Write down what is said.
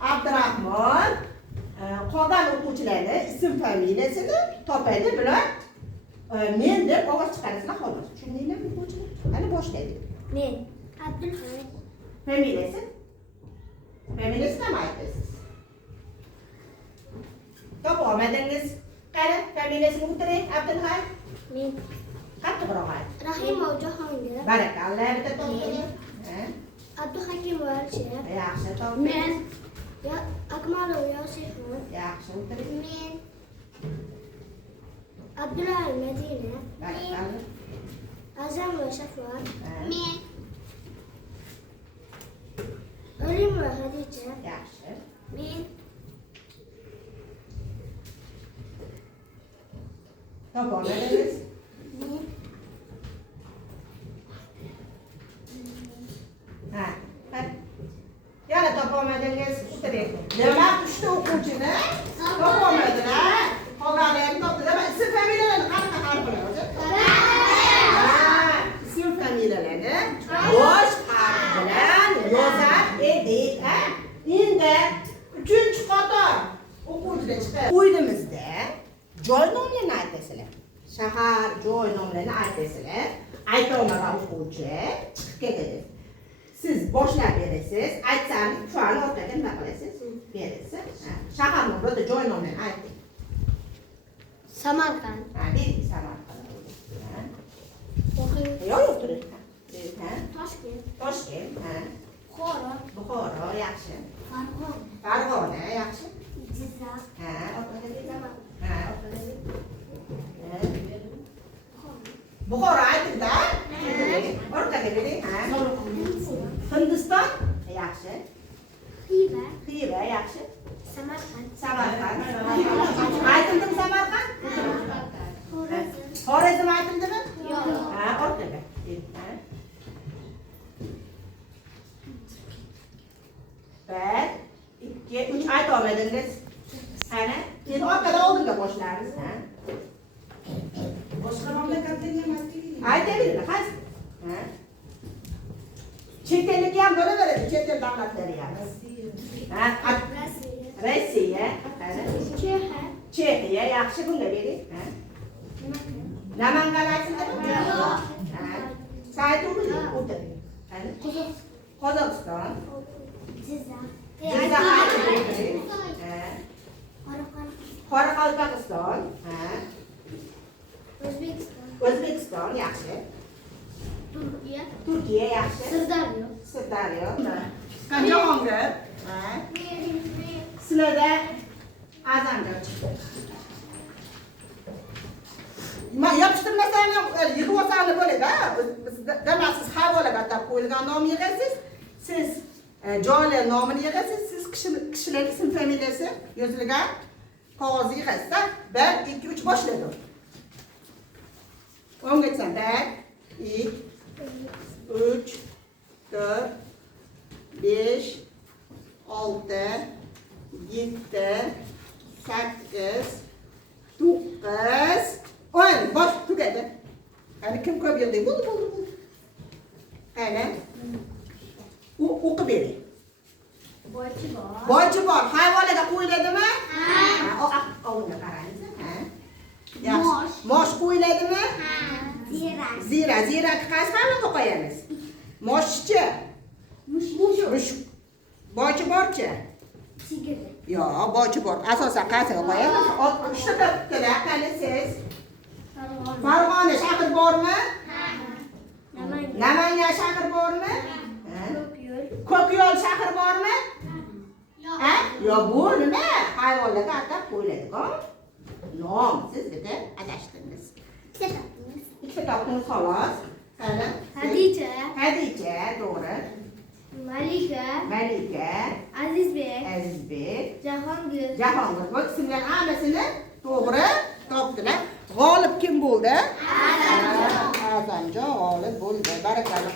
Abdurahmon qolgan o'quvchilarni ism familiyasini topadi bilan men deb ovoz chiqarasizlar xolos. Tushundinglarmi o'quvchilar? Qani boshlaylik. Men Abdulhay. Familiyasi? Familiyasini ham aytasiz. Topa olmadingiz. Qani familiyasini o'tiring Abdulhay. Men Qattiqroq ayt. Rahimov Jahongir. Barakallah, bitta topdingiz. Abduhakim Valchi. Yaxshi top. Men Akmalov Yosifov. Yaxshi o'tiring. Men Abdullah Madina. Barakallah. Azam va Shafar. Men Olimova Xadija. yaxshi. Men Topa olmadingiz. men Ha, qani. Yana topa olmadingiz. O'tiring. Demak, 3 ta o'quvchini topa olmadilar. Qolganlarni topdilar. Ism familiyalarni qanaqa hal qilamiz? Ism familiyalarni bosh harf bilan yozar edik. Endi 3-qator o'quvchilar chiqadi. O'yinimizda joy nomlarini aytasizlar. Shahar, joy nomlarini aytasizlar. Ayta olmagan o'quvchi chiqib ketadi. Siz boshlab berasiz. Aytsangiz, shularni o'rtaga nima qilasiz? Berasiz. Shahar nomida joy nomlarini ayting. Samarqand. Deylik Samarqand. Yo'q, turing. Toshkent. Toshkent, Buxoro. Buxoro, yaxshi. Farg'ona. Farg'ona, yaxshi. Jizzax. Buxoro aytdi-da. O'rtaga bering. Hindiston, yaxshi. Xiva. Xiva, yaxshi. Samarqand. Samarqand. Aytildimi Samarqand? Xorazm. Xorazm aytildimi? Yo'q. O'rtaga. Bir, ikki, uch ayta olmadingiz. Qani? Endi orqada oldinga boshlaymiz. Boshqa mamlakatdan emasligini. Aytavering, qaysi? Chet ellik ham bo'laveradi, chet el davlatlari ham. Rossiya, Chexiya. Chexiya, yaxshi bunga bering. Namangan aytildimi? Yo'q. Saytuvni o'tiring. Qozog'iston. Jizzax. Jizzax aytildimi? Qoraqalpog'iston. O'zbekiston. O'zbekiston, yaxshi. Turkiya. Turkiya, yaxshi. Sirdaryo. Sirdaryo. Jahongir. Sizlarda Azamgar chiqdi. Yopishtirmasam ham yig'ib olsanglar bo'ladi-da. Demak, siz havolaga atab qo'yilgan nomni yig'asiz. Siz joylar nomini yig'asiz. Siz kishilar ism familiyasi yozilgan qog'ozni yig'asiz. 1, 2, 3 boshlaydi. O'ngaysan. 1, 2, 3, 4, 5, 6, 7, 8, 9, 10. Bosh tugadi. Qani kim ko'p yildi? Bo'ldi. Qani? O'qib bering. Boychi bor. Boychi bor. Hayvonlarga qo'yiladimi? Ovunga qarangiz. Yaxshi. Mosh qo'yiladimi? Zira. Zira qaysi hayvonga qo'yamiz? Moshchi. Mushuk. Boychi borchi? Sigir. Yo'q, boychi bor. Asosan qaysiga qo'yamiz? 3 ta bitta qani siz? Farg'ona shahar bormi? Namangan shahar bormi? Ko'kyo'l shahar bormi? Yo'q, bu nima? Hayvonlarga atab qo'yiladi-ku. Nom, siz bitta adashdingiz. Ikkita topdingiz xolos. Qani? Hadija, to'g'ri. Malika, Azizbek, Jahongir. Bu ismlar hammasini to'g'ri topdilar. G'olib kim bo'ldi? Azamjon g'olib bo'ldi. Barakalloh.